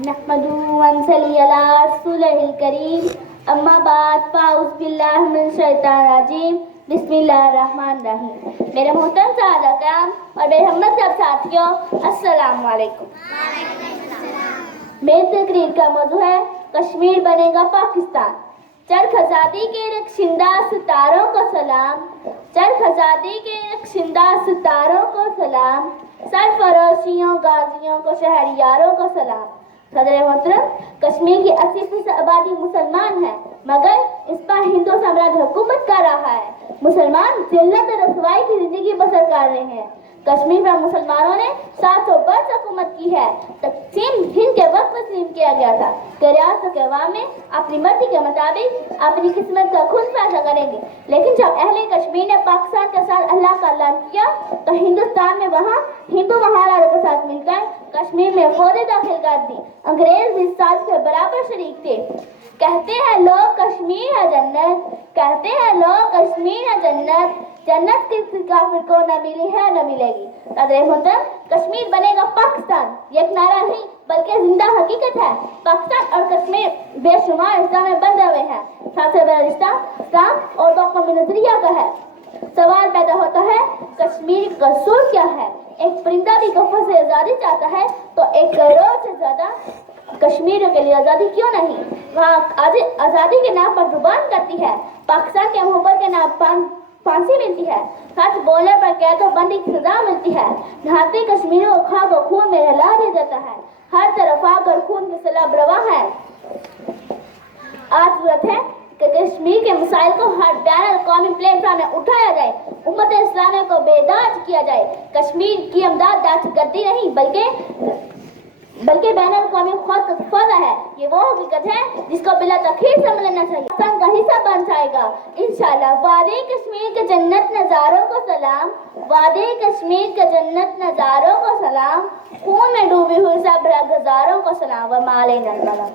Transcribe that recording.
नहमदुहु व नसल्ली अला रसूलिल करीम अम्मा बाद फ़ाउज़ बिल्लाहि मिनश शैतानिर रजीम बिस्मिल्लाहिर रहमानिर रहीम। मेरे मोहतरम सादात और मेरे हमदर्द साथियों, अस्सलाम वालेकुम। मेरी तकरीर का मौजू है कश्मीर बनेगा पाकिस्तान। चरख आज़ादी के रख्शिंदा सितारों को सलाम, चरख आज़ादी के रख्शिंदा सितारों को सलाम, सरफरोशियों गाजियों को शहरियारों को सलाम। सदर मोहतरम, कश्मीर की 80% आबादी मुसलमान है, मगर इस पर हिंदू साम्राज्य हुकूमत कर रहा है। मुसलमान जिल्लत और रसवाई की जिंदगी बसर कर रहे हैं। कश्मीर पर मुसलमानों ने 700 वर्ष हुकूमत की है। तकसीम हिंद के वक्त तस्लीम किया गया था कि रियासत के अवाम में अपनी मर्जी के मुताबिक अपनी किस्मत का खुद फैसला करेंगे। लेकिन जब अहले कश्मीर ने पाकिस्तान के साथ अल्लाह का ऐलान किया तो हिंदुस्तान में वहाँ हिंदू महाराजा के साथ मिलकर कश्मीर में फौजें दाखिल कर दी। अंग्रेज इस साज के बराबर शरीक थे। कहते हैं लोग कश्मीर है जन्नत, कहते हैं लोग कश्मीर है जन्नत, जन्नत किसी काफिर को न मिली है न मिलेगी। सदर मोहतरम, कश्मीर बनेगा पाकिस्तान ये एक नारा नहीं बल्कि जिंदा हकीकत है। पाकिस्तान और कश्मीर बेशुमार रिश्ता में बंधे हुए हैं। सबसे बड़ा रिश्ता इस्लाम और कौमी नजरिया का है। सवाल पैदा होता है कश्मीर का कसूर क्या है? एक परिंदा भी कफन से आज़ादी चाहता है तो 1 करोड़ से ज्यादा कश्मीर के लिए आज़ादी क्यों नहीं? वहाँ आज़ादी के नाम पर जुबान करती है, पाकिस्तान के मोहब्बत के नाम पर फांसी मिलती है, सच बोलने पर कैदो बंदी की सजा मिलती है। नहाते कश्मीरियों को खाक और खून में हिला दिया जाता है। हर तरफ आग और खून की सैलाब रवा है। आज जरूरत है कि कश्मीर के मसाइल को हर बैन अवी प्लेटफॉर्म में उठाया जाए, उम्मत इस्लामिया को बेदार किया जाए। कश्मीर की अमदाद दहशतगर्दी नहीं बल्कि बैन अवी फौजा है। ये वो हकीकत है जिसको बिला तखीर समझ लेना चाहिए। पाकिस्तान का हिस्सा बन जाएगा इंशाल्लाह। वादे कश्मीर के जन्नत नज़ारों को सलाम, वादे कश्मीर के जन्नत नज़ारों को सलाम, खून में डूबी हुई सब गुजारों को सलाम। व माले नज़ारों